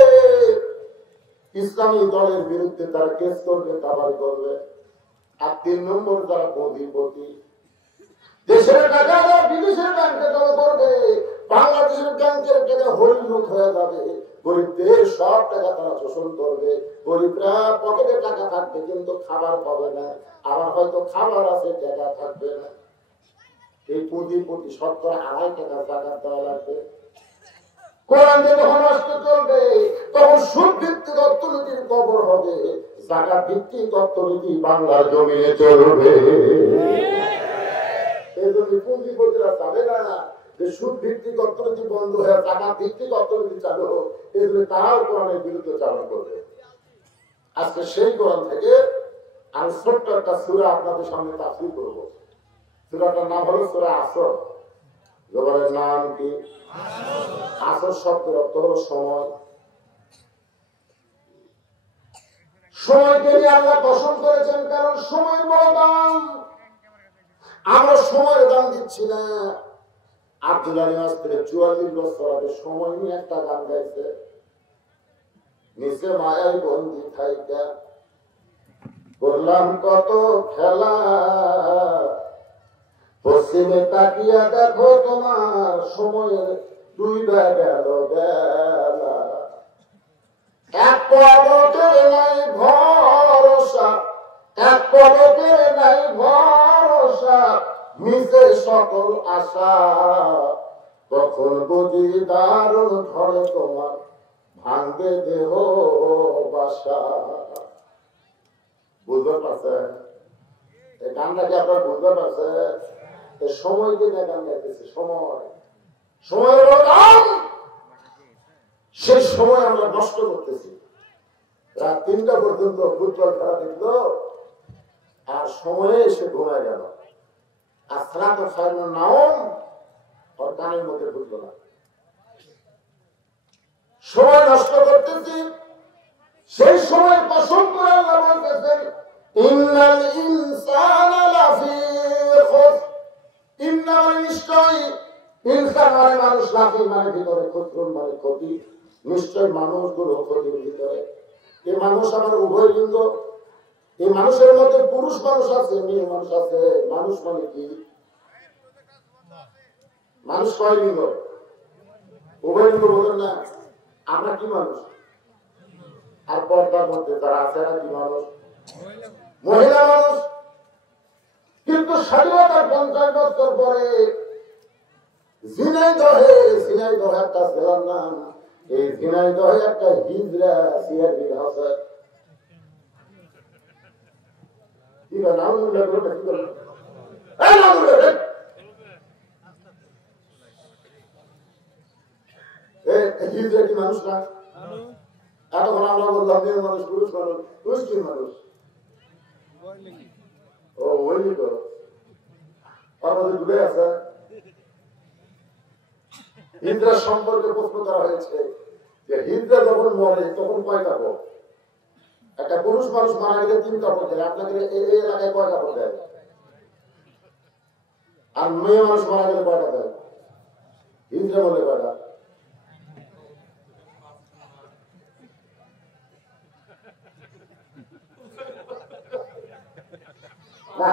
ইসলামী দলের বিরুদ্ধে তারা কেস করবে, দাবাই করবে। আর 3 নম্বর, যারা কোটিপতি, দেশের টাকা বিদেশের ব্যাংকে জমা করবে, বাংলাদেশের ব্যাংকের টাকা হরিলুট হয়ে যাবে, গরিবদের সব টাকা তারা শোষণ করবে। গরিবরা পকেটে টাকা থাকবে কিন্তু খাবার পাবে না, আবার হয়তো খাবার আছে টাকা থাকবে না। এই পুঁজিপতি 2.5 টাকা জাকাত দেওয়া লাগবে। কোরআন যখন নষ্ট চলবে তখন সুদ ভিত্তিক অর্থনীতির কবর হবে, জাকাত ভিত্তিক অর্থনীতি বাংলার জমিনে চলবে। এই জন্য পুঁজিপতিরা চাবে না যে সুদ ভিত্তিক অর্থনীতি বন্ধ হয়ে জাকাত ভিত্তিক অর্থনীতি চালু হোক। এই জন্য তারাও কোরআনের বিরুদ্ধে চালু করবে। আজকে সেই কোরআন থেকে আমি ছোট্ট একটা সূরা আপনাদের সামনে তাফসীর করব। সূরাটার নাম হলো সূরা আসর। জবানের নাম কি? আসর শব্দের অর্থ হলো সময়। সময়কে নিয়ে আল্লাহ পছন্দ করেছেন, কারণ সময়ের বড় দাম। আমরা সময়ের দাম দিচ্ছি না। আব্দুল্লাহ নিয়াজ থেকে 44 বছর আগে সময় নিয়ে একটা গান গাইছে, নিচে মায়ায় বন্দি থাইকা করলাম কত খেলা, পশ্চিমে তাকিয়া দেখো তোমার সময়ের 2 গেল বেলা। এক পলকের নাই ভরসা, এক পলকের নাই ভরসা, মিশে সকল আশা, কখন বুঝি দারুণ ধরে তোমার ভাঙবে দেহ বাসা। বুঝতে পারছেন এই গানটা কি আপনার? বুঝতে পারছেন? সময়কে নিয়ে গান গাইতেছে। সময়, সময়ের দাম, সেই সময় আমরা নষ্ট করতেছি। রাত 3টা পর্যন্ত ফুটবল খেলা দেখলো, আর সময়ে এসে ঘুমায় গেল। আর সালাত খায়রুন নাওম ওর কানের মধ্যে ঢুকলো না। সময় নষ্ট করতেছি। সেই সময় কসম করে আল্লাহ বলতেছেন, ইন্নাল ইনসানা লাফি খুসর, ইন্না নিশ্চয়, ইনসান মানে মানুষ, লাফি মানে ভিতরে, খুসরুন মানে ক্ষতি। নিশ্চয় মানুষগুলো ক্ষতির ভিতরে। এই মানুষ আমার উভয় লিঙ্গ। এই মানুষের মধ্যে পুরুষ মানুষ আছে, মেয়ে মানুষ আছে। মানুষ মানে কি? মানুষ কয় লিঙ্গ? উভয় লিঙ্গ বলেন না। আমরা কি মানুষ? আর পর্দার মধ্যে যারা আছে এরা কি মানুষ? মহিলা মানুষ। কিন্তু স্বাধীনতার 50 বছর পরে ঝিনাইদহে একটা জেলার নাম, এই ঝিনাইদহে একটা হিজড়া সিআরবি আছে। কি নাম উল্লেখ করবে? কি করবে? হিজড়া কি মানুষ না? এতক্ষণ আমরা বললাম মেয়ে মানুষ, পুরুষ মানুষ। পুরুষ কি মানুষ? ও ওই তো ওর মধ্যে ডুবে আছে। হিজড়া সম্পর্কে প্রশ্ন করা হয়েছে যে হিজড়া যখন মরে তখন কয় কাপড়? একটা পুরুষ মানুষ মারা গেলে 3 কাপড় দেয়। আপনাকে এই এলাকায় কয় কাপড় দেয়? আর মেয়ে মানুষ মারা গেলে কয়টা দেয়? হিজড়া বলে কয়টা?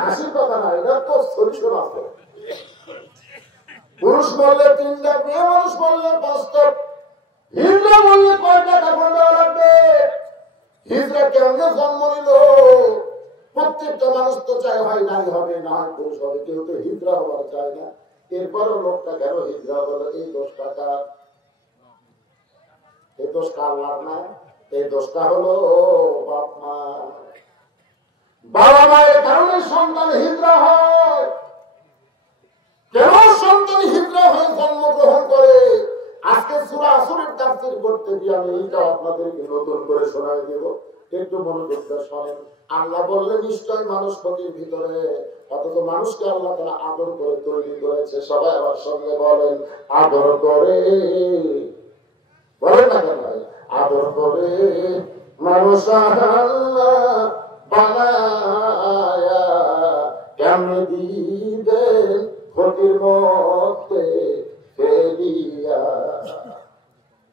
হাসির কথা না, এটা তো সলিউশন আছে। পুরুষ বললে 3টা, মেয়ে মানুষ বললে 5টা, হিজড়া বললে কয়টা কাপড় দেওয়া লাগবে? হিজড়া কেমনে জন্ম নিল? প্রত্যেকটা মানুষ তো চায় হয় নারী হবে, না হয় পুরুষ হবে। কেউ তো হিজড়া হওয়ার চায় না। এরপরও লোকটা কেন হিজরা হলো? এই দোষটা কার? এই দোষটা আল্লাহর না, এই দোষটা হলো বাপ মা। বাবা মায়ের কারণে সন্তান হিজরা হয়। কেন সন্তান হিজরা হয়ে জন্মগ্রহণ করে? আজকে সূরা আসরের তাফসীর করতে গিয়ে আমি এইটা আপনাদেরকে নতুন করে শোনায় দেব, একটু মনোযোগ দিয়ে শোনেন। আল্লাহ বললেন নিশ্চয় মানুষ ক্ষতির ভিতরে, অথচ মানুষকে আল্লাহ তাআলা আদর করে তৈরি করেছে। সবাই আমার সঙ্গে বলেন, আদর করে। বলেন না কেন? আদর করে মানুষ আল্লাহ বানায়া কেমনে দিবেন ক্ষতির মধ্যে ফেলিয়া।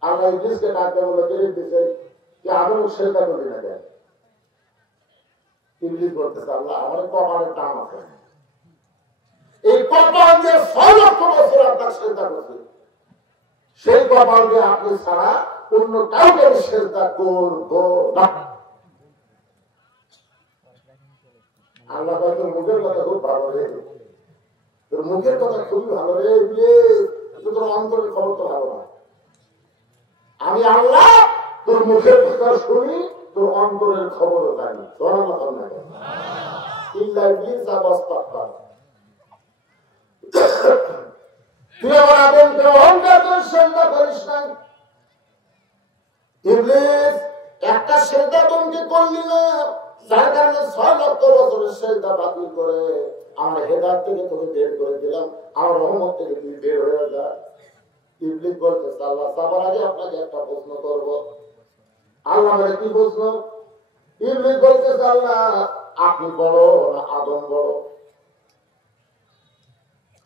আল্লাহ ইবলিসকে ডাকতে বলে ফেলে দিতে যে আদম সেজদা করবি না কেন? ইবলিস বলতেছে আল্লাহ আমার কপালের টান আছে, এই কপাল দিয়ে ৬ লক্ষ বছর আপনার সেজদা করছে, সেই কপাল দিয়ে আপনি ছাড়া অন্য কাউকে সেজদা করব না। আল্লাহ তোর মুখের কথা খুব ভালো রে, তোর মুখের কথা খুবই ভালো রে, তোর অন্তরের খবর তো ভালো না। আমি আল্লাহ তোর মুখের কথা শুনি, তোর অন্তরের খবরও জানি। তুই আমার আদমকে অহংকার করে সেজদা করিস নাই। ইবলিস একটা সেজদা তোমকে করলি না, যার কারণে ৬ লক্ষ বছরের সেজদা বাতিল করে আমার হেদায়েত থেকে তোকে বের করে দিলাম, আমার রহমত থেকে তুই বের হয়ে যা। ইবলিস বলতেছে আল্লাহ সবার আগে আপনাকে একটা প্রশ্ন করব। আল্লাহ বলে কি প্রশ্ন? ইবলিস বলতেছে আল্লাহ আপনি বড় না আদম বড়?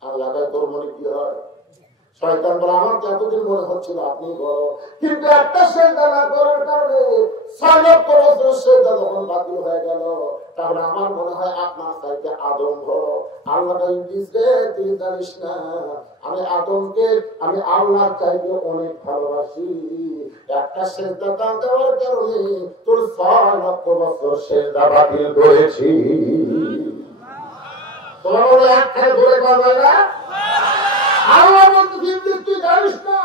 আল্লাহ তোর মনে কি হয়? শয়তান বলে আমার তো এতদিন মনে হচ্ছিল আপনি বড়, কিন্তু একটা সেজদা না করার কারণে ৬ লক্ষ বছরের সেজদা যখন বাতিল হয়ে গেল, তাহলে আমার মনে হয় আপনার চাইতে আদম বড়। আল্লাহ ইবলিস রে তুই জানিস না আমি আদমকে আমি আল্লাহর চাইতে অনেক ভালোবাসি। একটা সেজদা না দেওয়ার কারণে তোর ৬ লক্ষ বছর সেজদা বাতিল করেছি। তোমার বলে একটা ধরে পাবে না? আল্লাহ বলতে ইবলিস তুই জানিস না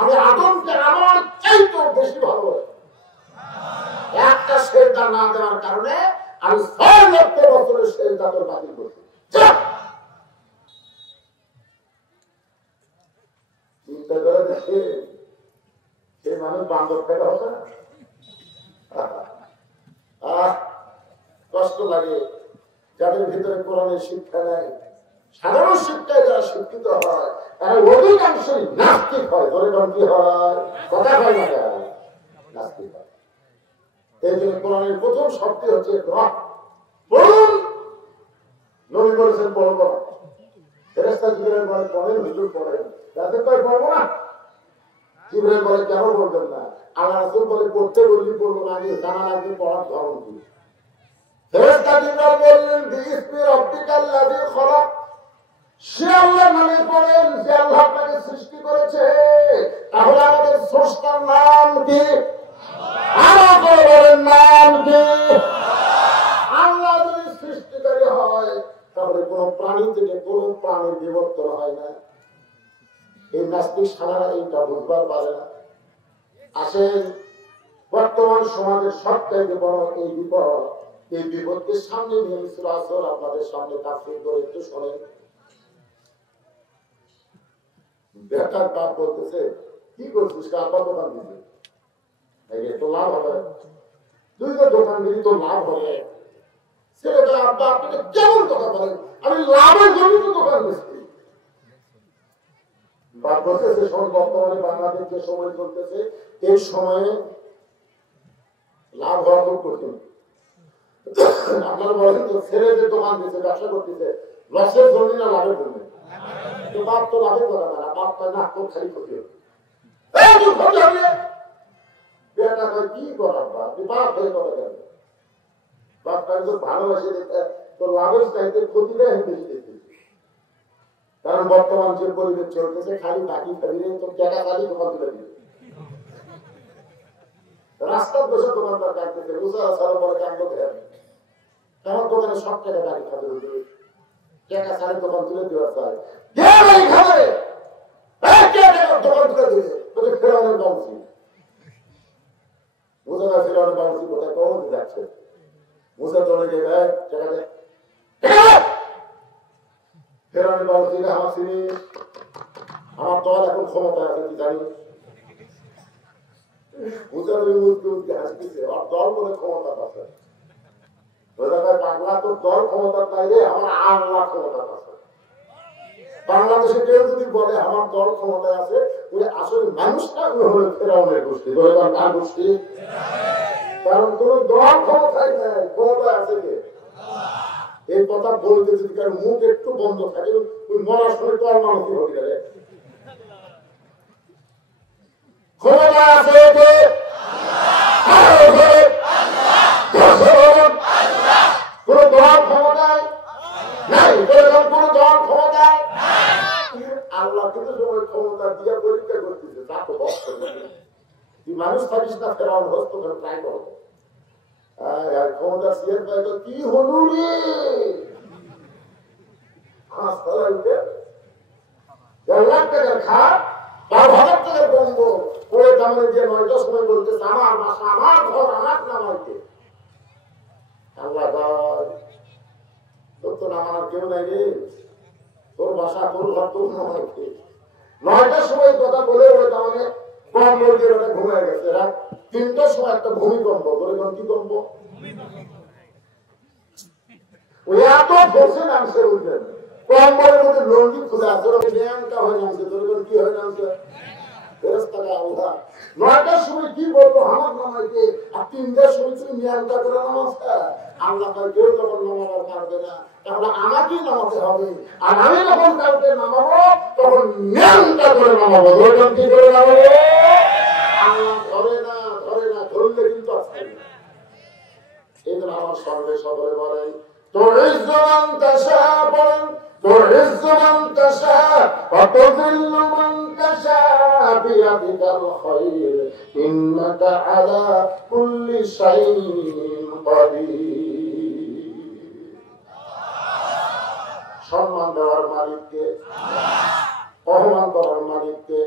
আমি আদমকে আমার চাইতে বেশি ভালোবাসি। একটা সেজদা না দেওয়ার কারণে আমি ৬ লক্ষ বছরের সেজদা তোর বাতিল করছি। চিন্তা করে দেখে সেই মানুষ বান্ধব থেকে হবে না? কষ্ট লাগে যাদের ভিতরে কোরআনের শিক্ষা নেই। সাধারণ শিক্ষায় যারা শিক্ষিত হয় তারা অধিকাংশই নাস্তিক হয়। ধরে কোন কি হয়? কথা হয় না, নাস্তিক হয়। এই জন্য কোরআনের প্রথম শব্দ হচ্ছে বলুন। নবী বলেছেন পড়ব না, ফেরেশতা জিবরাইল বলে পড়েন, হুজুর পড়েন, রাতে কয় পড়বো না। জিবরাইল বলে কেন পড়বেন না? আল্লাহ রাসূল বলে পড়তে বললি পড়বো না, আগে জানা লাগবে পড়ার ধরন কি। ফেরেশতা জিবরাইল বললেন বিসমি রাব্বিকাল্লাযী খলাক, সে আল্লাহর নামে পড়েন যে আল্লাহ আপনাকে সৃষ্টি করেছে। তাহলে আমাদের স্রষ্টার নাম কি? আল্লাহর নাম কি? আল্লাহ যদি সৃষ্টিকারী হয় তাহলে কোন প্রাণী থেকে কোন প্রাণীর বিবর্তন হয় না। এই নাস্তিক সাধারণ এইটা বুঝবার পারে না। আসেন বর্তমান সমাজের সবচাইতে বড় এই বিপদ, এই বিপদকে সামনে নিয়ে সূরা আসর আপনাদের সামনে তাফসীর করে একটু শোনেন। বেটার বাপ বলতেছে কি করছিস? কাপড় দোকান দিবি, তো লাভ হবে। তুই তো দোকান দিবি, তো লাভ হবে। ছেলেটা আব্বা আপনাকে কেমন কথা বলেন? আমি লাভের জন্য তো দোকান দিচ্ছি। বাপ বলতেছে শোন, বর্তমানে বাংলাদেশ যে সময় চলতেছে এই সময়ে লাভ হওয়া খুব কঠিন। আপনারা বলেন তো ছেলে যে দোকান দিচ্ছে, ব্যবসা করতেছে, লসের জন্য না লাভের জন্য? বাপ তো লাভের কথা না, বাপ তো না খুব খালি ক্ষতি হবে। কি করার বাপ, বাপ হয়ে কথা যাবে। বাপ তো ভালোবাসে তোর লাভের চাইতে ক্ষতিটাই বেশি দেখতেছি। কারণ বর্তমান যে পরিবেশ চলতেছে খালি বাকি খালি তোর টাকা খালি দোকান তুলে দিবে। রাস্তার বসে দোকানদার কাটতেছে, রোজা সারা পরে কাটলো আমার দোকানে সব টাকা গাড়ি খাতে হতে টাকা সারে দোকান তুলে দেওয়া চায়। ফেরাউনের বংশী মুসা ফেরাউনের বংশী কোথায় কমতে যাচ্ছে মুসা দৌড়ে গিয়ে ফেরাউনের বংশী আমার চিনিস আমার দল এখন ক্ষমতা আছে তুই জানিস মুসার মুসকে হাসতেছে আর দল বলে ক্ষমতা আছে বাংলা তো দল ক্ষমতার বাইরে আমার আল্লাহ ক্ষমতা আছে বাংলাদেশে কেউ যদি বলে আমার দল ক্ষমতায় আছে ওই আসলে মানুষটা হলো ফেরাউনের গোষ্ঠী কার গোষ্ঠী কারণ কোন দল ক্ষমতায় নেই ক্ষমতায় আছে কে এই কথা বলতে যদি কারণ মুখ একটু বন্ধ থাকে ওই মরার সময় তো আর মানুষই হবে গেলে ক্ষমতায় আছে কে কোন দল ক্ষমতায় নাই কোন দল ক্ষমতায় আল্লাহ কিন্তু সময় ক্ষমতা দিয়ে পরীক্ষা করতেছে তা তো তুই মানুষ থাকিস না ফেরাউন হস্ত করে ট্রাই করবো ক্ষমতা সিয়ার পাই তো কি হলু রে হাসপাতাল উঠে 1 লাখ টাকার খাট 12,000 টাকার বন্ধ পরে তাহলে যে 9টার সময় বলতেছে আমার বাসা আমার ঘর আমার নামাইতে আল্লাহ তোর তো নামানোর কেউ নাই রে তোর বাসা তোর ঘর তোর নামাইতে 9টার সময় কথা বলে ওই তাহলে কম লোকের ওটা ঘুমিয়ে গেছে রাত 3টার সময় একটা ভূমিকম্প করে কি কম্প ওই এত বসে নামছে বুঝলেন কম্বলের মধ্যে লঙ্গি খুঁজে আছে ওরা ব্যায়ামটা হয়ে নামছে তোর কি হয়ে নামছে নয়টার সময় কি বলবো আমার নামাইতে আর 3টার সময় তুমি নিয়ামটা করে নামাজটা আল্লাহ কেউ যখন নামাবার পারবে না তাহলে আমাকেই নামাতে হবে আর আমি যখন কাউকে নামাবো তখন নিয়ামটা করে নামাবো কি করে নামাবো আল্লাহ ধরে না ধরলে কিন্তু আসবে এই জন্য আমার সঙ্গে সকলে বলেন تعز من تشاء تعز من تشاء وتذل من تشاء بيدك الخير إنك على كل شيء قدير সম্মান দেওয়ার মালিককে অপমান করার মালিককে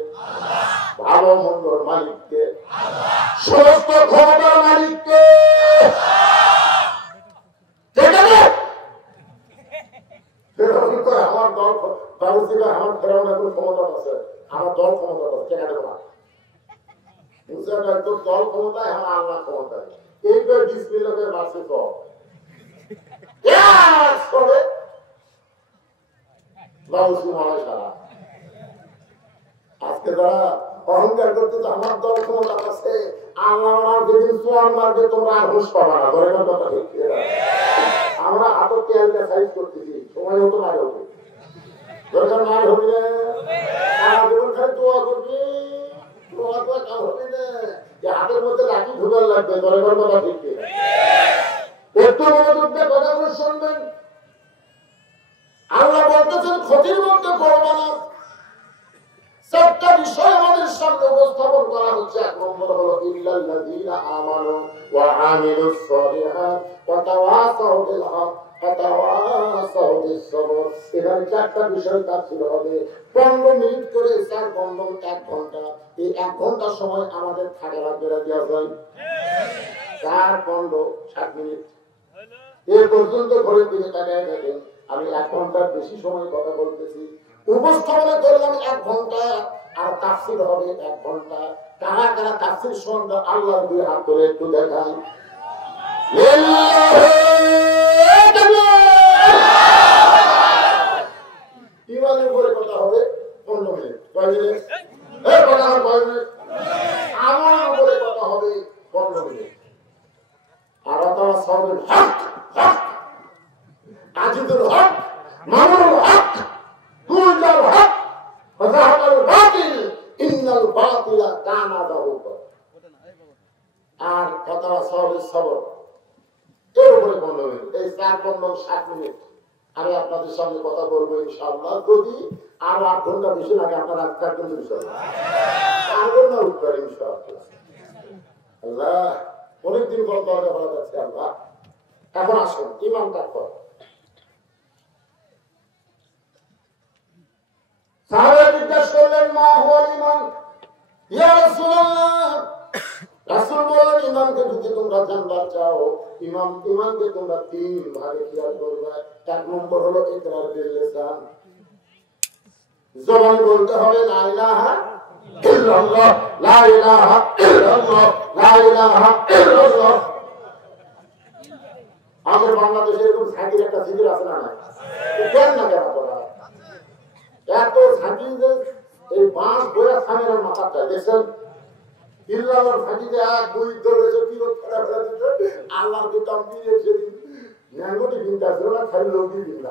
ভালো মন্দর মালিককে সমস্ত ক্ষমতার মালিককে আমার দল আমার ফেরাউনের কোনো ক্ষমতা আছে আমার দল ক্ষমতা আছে কেন তোর দল ক্ষমতায় আমার আল্লাহ ক্ষমতায় এইবার বিসমিল্লাহ করে মারছে তো আজকে তারা অহংকার করতে তো আমার দল ক্ষমতা আছে আল্লাহ যেদিন চোয়াল মারবে তোমরা আর হুঁশ পাবা না ধরে না কথা আমরা হাতের তেলটা সাইজ করতেছি সময় মতো মার হবে দরকার মার হবে না জীবন খালি দোয়া করবি কাম হবে না যে হাতের মধ্যে লাঠি ঢুকার লাগবে দরকার কথা ঠিক একটু মনোযোগ দিয়ে কথাগুলো শুনবেন আল্লাহ বলতেছেন ক্ষতির মধ্যে করবো না 4টা বিষয় আমাদের সামনে উপস্থাপন করা হচ্ছে 1 নম্বর হলো ইল্লাল্লাযীনা আমানু ওয়া আমিলুস সলিহাত ওয়া তাওয়াসাউ বিল হক ওয়া তাওয়াসাউ বিস সবর এখানে 4টা বিষয় তাফসীর হবে 15 মিনিট করে 4 15 1 ঘন্টা এই 1 ঘন্টা সময় আমাদের থাকে লাগবে রাজি আছেন 4 15 7 মিনিট এই পর্যন্ত ঘরের দিকে তাকায় দেখেন আমি 1 ঘন্টার বেশি সময় কথা বলতেছি উপস্থাপনা করলাম 1 ঘন্টা আর তাফসীর হবে 1 ঘন্টা কারা কারা তাফসীর শুনবে আল্লাহর দুই হাত ধরে একটু দেখান ইমানের উপরে কথা হবে 15 মিনিট কয় মিনিট কথা হবে 5 মিনিট আমলের উপরে কথা হবে 15 মিনিট আর তারা সবের হক হক আজিদুল হক মামুনুল হক কুল্লাল হক ওয়া যাহাকাল বাতিল ইন্নাল বাতিলা কানা যাহুকা আর কথা সবের সবর এর উপরে 15 মিনিট এই 4 15 7 মিনিট আমি আপনাদের সঙ্গে কথা বলবো ইনশাআল্লাহ যদি আর 8 ঘন্টা বেশি লাগে আপনারা থাকবেন ইনশাআল্লাহ পারবেন না উত্তর ইনশাআল্লাহ আল্লাহ অনেকদিন পর দরজা খোলা যাচ্ছে আল্লাহ এখন আসুন ইমানটা কর সাহাবা জিজ্ঞাসা করলেন মা হুয়াল ঈমান ইয়া রাসূলুল্লাহ রাসূল বললেন ঈমানকে যদি তোমরা জানবার চাও ঈমানকে তোমরা তিন ভাগে খেয়াল করবে এক নম্বর হলো ইকরার বিল লিসান জবানে বলতে হবে লা ইলাহা ইল্লাল্লাহ লা ইলাহা ইল্লাল্লাহ লা ইলাহা ইল্লাল্লাহ আমাদের বাংলাদেশে এরকম সাকির একটা জিকির আছে না কেন না কেন করা এত সাকির যে এই বাঁশ বইয়া সামের মাথা চায় দেখছেন ইল্লাল্লাহর সাকিতে এক দুই ধরেছে কি ফেলা ফেলা দিতে আল্লাহর কিতাব দিয়ে সেদিন ম্যাঙ্গোটি কিনতে আসলো না খালি লোকই কিনতে